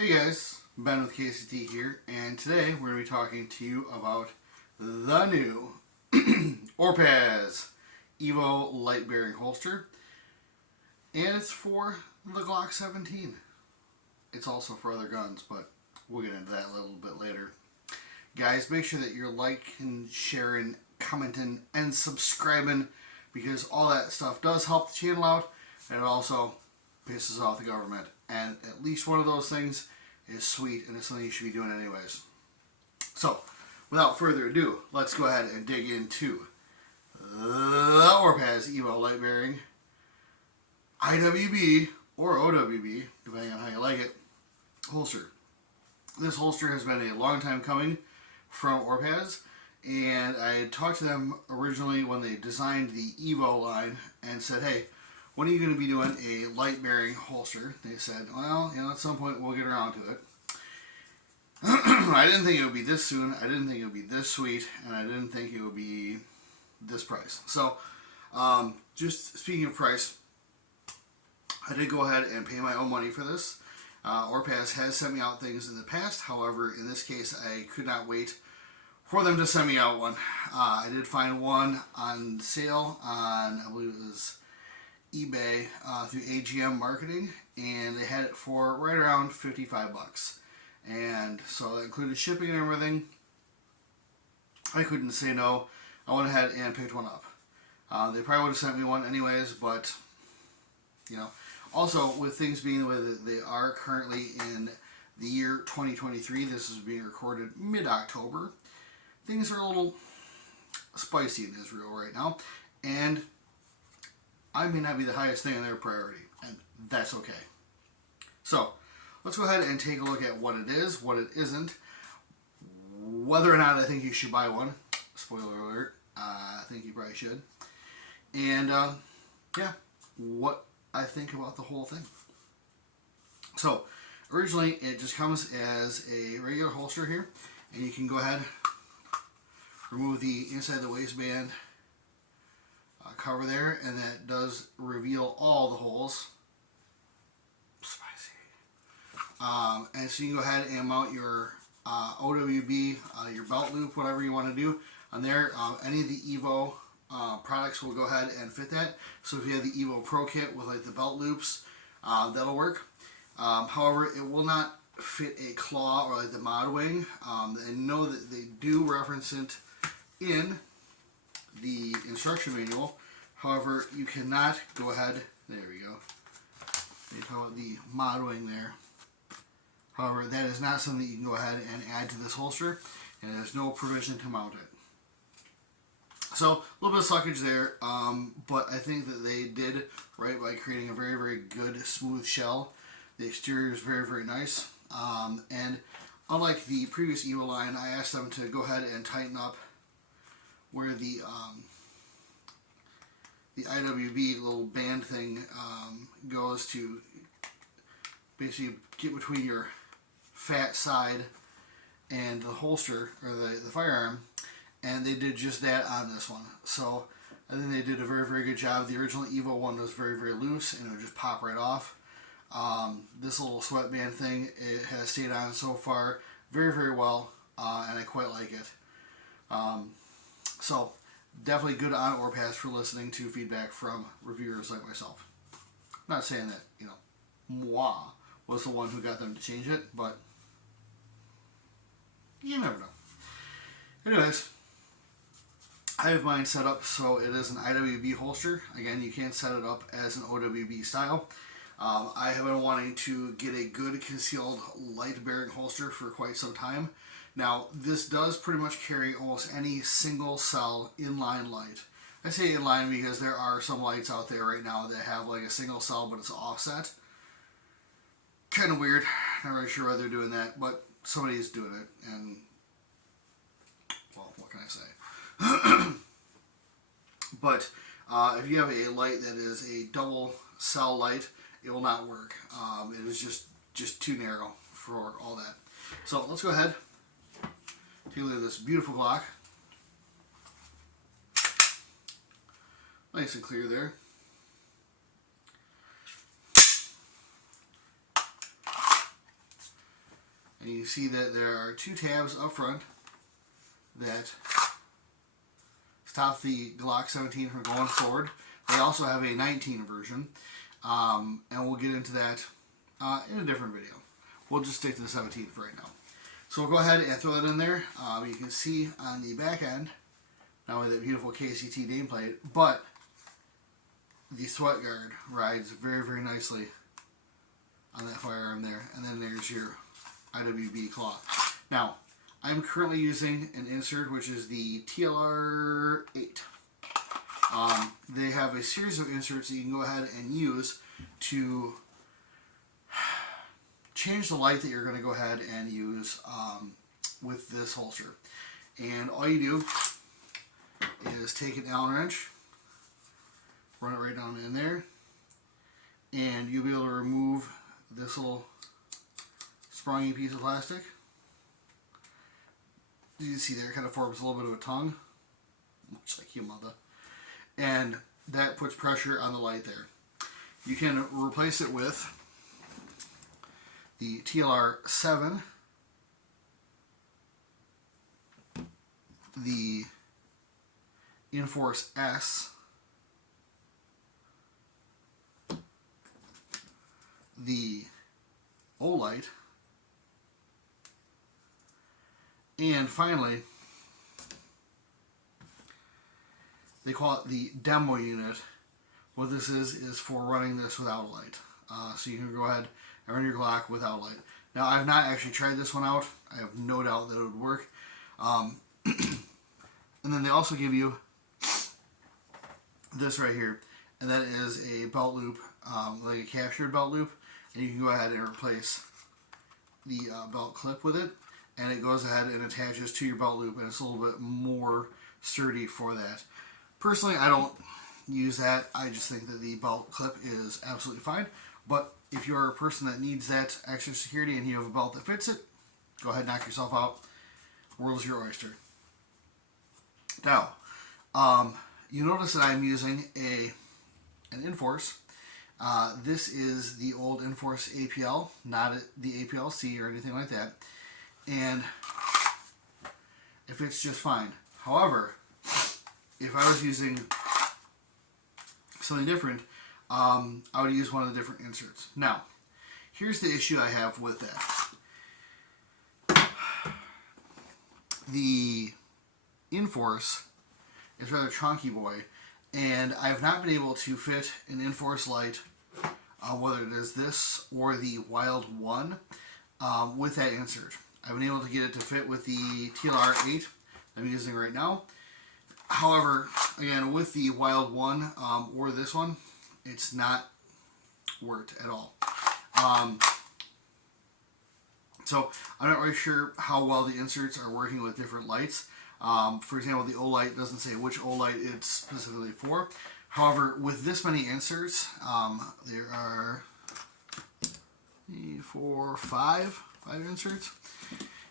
Hey guys, Ben with KCT here, and today we're going to be talking to you about the new Orpaz Evo light bearing holster, and it's for the Glock 17. It's also for other guns, but we'll get into that a little bit later. Guys, make sure that you're liking, sharing, commenting, and subscribing, because all that stuff does help the channel out, and it also pisses off the government. And at least one of those things is sweet, and it's something you should be doing anyways. So, without further ado, let's go ahead and dig into the Orpaz Evo light bearing IWB or OWB, depending on how you like it, holster. This holster has been a long time coming from Orpaz, and I had talked to them originally when they designed the Evo line and said, hey, when are you going to be doing a light bearing holster? They said, well, at some point we'll get around to it. I didn't think it would be this soon. I didn't think it would be this sweet, and I didn't think it would be this price. So, just speaking of price, I did go ahead and pay my own money for this. Orpaz has sent me out things in the past. However, in this case, I could not wait for them to send me out one. I did find one on sale on, I believe it was eBay through AGM Marketing, and they had it for right around 55 bucks. And so that included shipping and everything. I couldn't say no. I went ahead and picked one up. They probably would have sent me one anyways, but also with things being the way that they are currently in the year 2023, this is being recorded mid-October. Things are a little spicy in Israel right now, and I may not be the highest thing on their priority, and that's okay. So, let's go ahead and take a look at what it is, what it isn't, whether or not I think you should buy one. Spoiler alert, I think you probably should. And, what I think about the whole thing. So, originally, it just comes as a regular holster here, and you can go ahead, remove the inside the waistband cover there, and that does reveal all the holes. Spicy. And so you can go ahead and mount your OWB, your belt loop, whatever you want to do on there. Any of the Evo products will go ahead and fit that. So if you have the Evo Pro Kit with like the belt loops, that'll work. However, it will not fit a claw or like the mod wing. And know that they do reference it in the instruction manual. However, you cannot go ahead, there we go, they talk about the mod wing there. However, that is not something that you can go ahead and add to this holster, and there's no provision to mount it. So, a little bit of suckage there, but I think that they did right by creating a very, very good smooth shell. The exterior is very, very nice, and unlike the previous Evo line, I asked them to go ahead and tighten up where the IWB little band thing goes to basically get between your fat side and the holster, or the firearm, and they did just that on this one. So I think they did a very, very good job. The original Evo one was very, very loose, and it would just pop right off. This little sweatband thing, it has stayed on so far very, very well, and I quite like it. So definitely good on Orpaz for listening to feedback from reviewers like myself. Not saying that, moi was the one who got them to change it, but you never know. Anyways, I have mine set up so it is an IWB holster. Again, you can't set it up as an OWB style. I have been wanting to get a good concealed light bearing holster for quite some time. Now, this does pretty much carry almost any single cell inline light. I say inline because there are some lights out there right now that have like a single cell, but it's offset. Kind of weird. Not really sure why they're doing that, but somebody's doing it, and well, what can I say? But if you have a light that is a double cell light, it will not work. It is just too narrow for all that. So let's go ahead. Take a look at this beautiful Glock. Nice and clear there. And you see that there are two tabs up front that stop the Glock 17 from going forward. They also have a 19 version, and we'll get into that in a different video. We'll just stick to the 17 for right now. So we'll go ahead and throw that in there. You can see on the back end, not only that beautiful KCT nameplate, but the sweat guard rides very, very nicely on that firearm there. And then there's your IWB cloth. Now, I'm currently using an insert, which is the TLR 8. They have a series of inserts that you can go ahead and use to change the light that you're going to go ahead and use with this holster. And all you do is take an Allen wrench, run it right down in there, and you'll be able to remove this little springy piece of plastic. You can see there, it kind of forms a little bit of a tongue, much like your mother. And that puts pressure on the light there. You can replace it with the TLR 7, the Inforce S, the Olight, and finally, they call it the demo unit. What this is for running this without a light. So you can go ahead and run your Glock without light. Now, I have not actually tried this one out. I have no doubt that it would work. And then they also give you this right here, and that is a belt loop, like a captured belt loop, and you can go ahead and replace the belt clip with it, and it goes ahead and attaches to your belt loop, and it's a little bit more sturdy for that. Personally, I don't use that. I just think that the belt clip is absolutely fine, but if you're a person that needs that extra security and you have a belt that fits it, go ahead and knock yourself out. World's your oyster. Now, you notice that I'm using an Inforce. This is the old Inforce APL, not the APL-C or anything like that. And it fits just fine. However, if I was using something different, I would use one of the different inserts. Now, here's the issue I have with that. The Inforce is rather chunky boy, and I have not been able to fit an Inforce light, whether it is this or the Wild 1, with that insert. I've been able to get it to fit with the TLR 8 I'm using right now. However, again, with the Wild 1 or this one, it's not worked at all. So I'm not really sure how well the inserts are working with different lights. For example, the Olight doesn't say which Olight it's specifically for. However, with this many inserts, there are 5 inserts.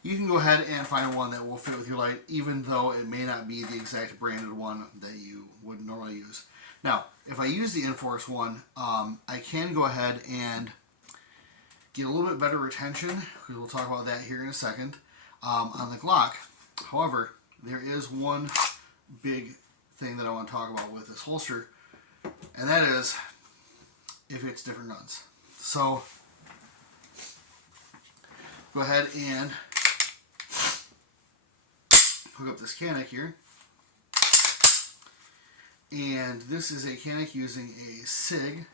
You can go ahead and find one that will fit with your light, even though it may not be the exact branded one that you would normally use. Now, if I use the Inforce one, I can go ahead and get a little bit better retention, because we'll talk about that here in a second, on the Glock. However, there is one big thing that I want to talk about with this holster, and that is if it's different guns. So, go ahead and hook up this Kinetic here. And this is a Kinetic using a SIG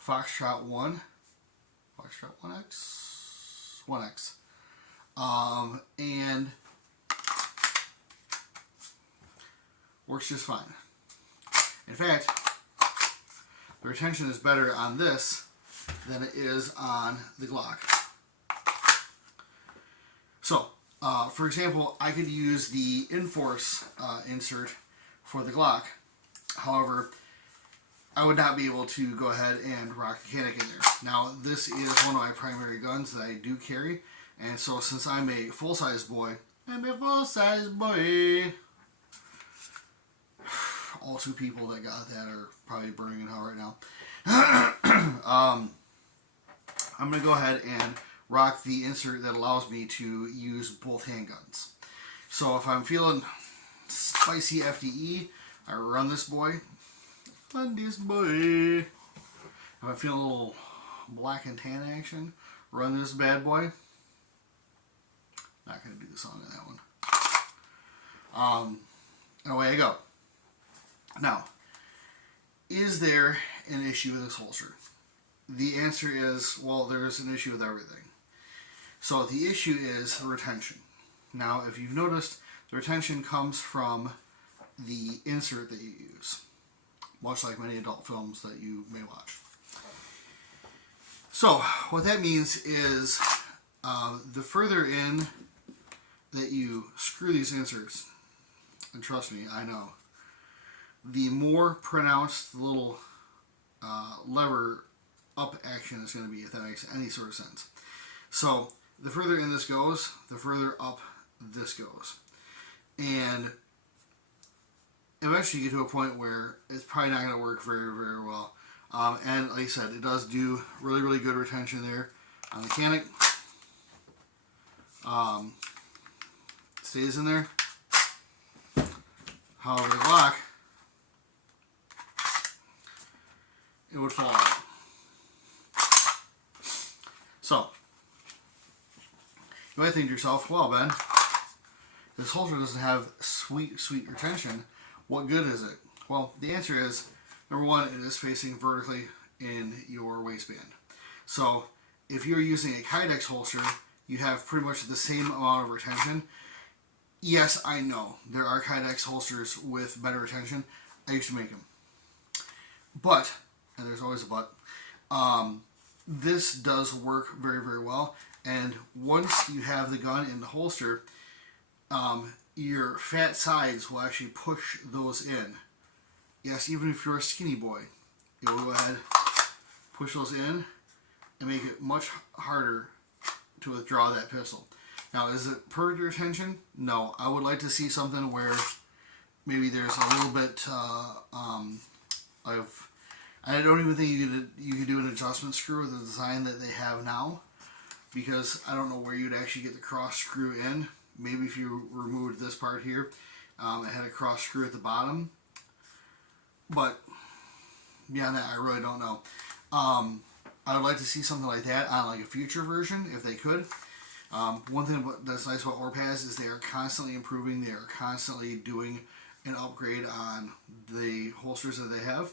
Foxtrot 1. Foxtrot 1X. And works just fine. In fact, the retention is better on this than it is on the Glock. So, for example, I could use the Inforce insert for the Glock. However, I would not be able to go ahead and rock the Kinetic in there. Now, this is one of my primary guns that I do carry, and so since I'm a full-size boy, all 2 people that got that are probably burning in hell right now. I'm going to go ahead and rock the insert that allows me to use both handguns. So if I'm feeling spicy FDE, I run this boy. Run this boy. If I'm feeling a little black and tan action, run this bad boy. Not going to do the song in that one. And away I go. Now, is there an issue with this holster? The answer is, well, there's an issue with everything. So the issue is the retention. Now, if you've noticed, the retention comes from the insert that you use, much like many adult films that you may watch. So what that means is the further in that you screw these inserts, and trust me, I know, the more pronounced the little lever up action is going to be, if that makes any sort of sense. So the further in this goes, the further up this goes. And eventually you get to a point where it's probably not going to work very, very well. And like I said, it does do really, really good retention there on the Kinetic. Stays in there. However, the Glock, it would fall out. So, you might think to yourself, well, Ben, this holster doesn't have sweet, sweet retention. What good is it? Well, the answer is, number one, it is facing vertically in your waistband. So, if you're using a Kydex holster, you have pretty much the same amount of retention. Yes, I know, there are Kydex holsters with better retention. I used to make them. But, and there's always a but, this does work very, very well. And once you have the gun in the holster, your fat sides will actually push those in. Yes, even if you're a skinny boy, it will go ahead, push those in, and make it much harder to withdraw that pistol. Now, is it perfect retention? No. I would like to see something where maybe there's a little bit of... I don't even think you could do an adjustment screw with the design that they have now, because I don't know where you'd actually get the cross screw in. Maybe if you removed this part here, it had a cross screw at the bottom. But beyond that, I really don't know. I would like to see something like that on like a future version, if they could. One thing that's nice about Orpaz is they are constantly improving. They are constantly doing an upgrade on the holsters that they have.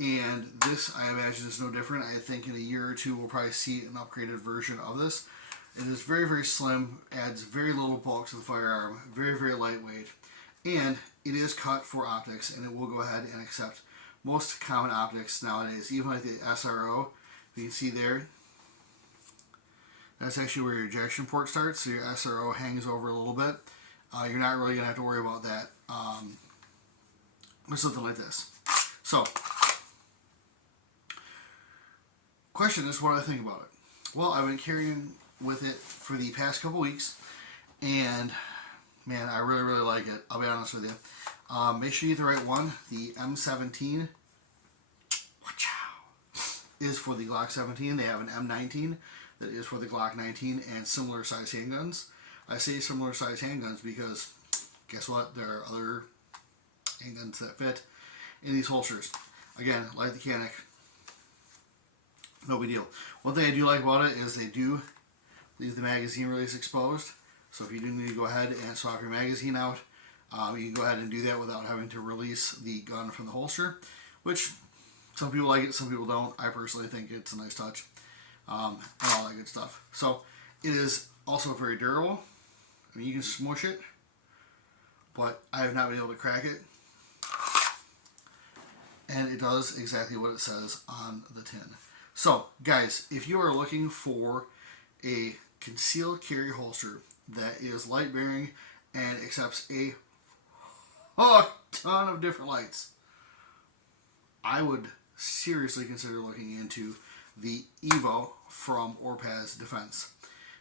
And this, I imagine, is no different. I think in a year or two, we'll probably see an upgraded version of this. It is very, very slim, adds very little bulk to the firearm, very, very lightweight. And it is cut for optics, and it will go ahead and accept most common optics nowadays, even like the SRO. You can see there, that's actually where your ejection port starts, so your SRO hangs over a little bit. You're not really going to have to worry about that with something like this. So, question is, what do I think about it? Well, I've been carrying with it for the past couple weeks, and man, I really, really like it. I'll be honest with you. Make sure you get the right one. The M17 is for the Glock 17. They have an M19 that is for the Glock 19 and similar size handguns. I say similar size handguns because guess what? There are other handguns that fit in these holsters. Again, like the Kinetic, no big deal. One thing I do like about it is they do leave the magazine release exposed. So if you do need to go ahead and swap your magazine out, you can go ahead and do that without having to release the gun from the holster, which some people like it, some people don't. I personally think it's a nice touch, and all that good stuff. So it is also very durable. I mean, you can smush it, but I have not been able to crack it. And it does exactly what it says on the tin. So, guys, if you are looking for a concealed carry holster that is light bearing and accepts a ton of different lights, I would seriously consider looking into the Evo from Orpaz Defense.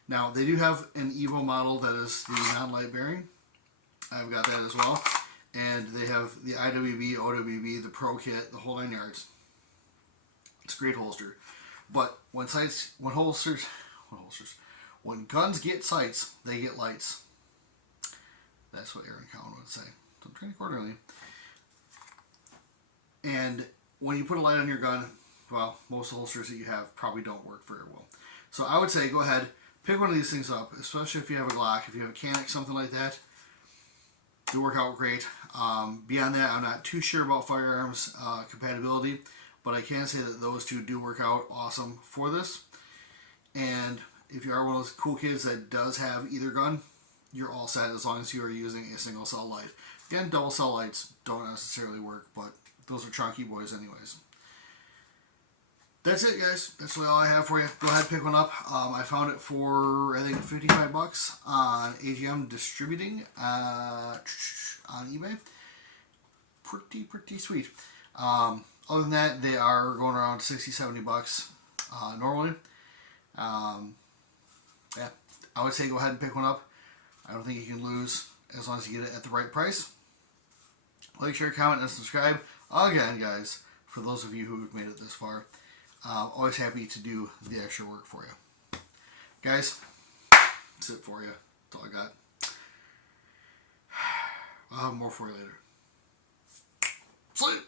Now, they do have an Evo model that is the non-light bearing. I've got that as well. And they have the IWB, OWB, the Pro Kit, the whole 9 yards. It's a great holster. But when holsters holsters. When guns get sights, they get lights. That's what Aaron Cowan would say. So train accordingly. And when you put a light on your gun, well, most holsters that you have probably don't work very well. So I would say go ahead, pick one of these things up, especially if you have a Glock, if you have a Kinetic, something like that. They work out great. Beyond that, I'm not too sure about firearms compatibility, but I can say that those two do work out awesome for this. And if you are one of those cool kids that does have either gun, you're all set as long as you are using a single cell light. Again, double cell lights don't necessarily work, but those are chunky boys anyways. That's it, guys. That's all I have for you. Go ahead, pick one up. I found it for, I think, $55 on AGM Distributing on eBay. Pretty sweet. Other than that, they are going around $60-$70 normally. Yeah, I would say go ahead and pick one up. I don't think you can lose as long as you get it at the right price. Like, share, comment, and subscribe. Again, guys, for those of you who have made it this far, always happy to do the extra work for you. Guys, that's it for you. That's all I got. I'll have more for you later. Sleep!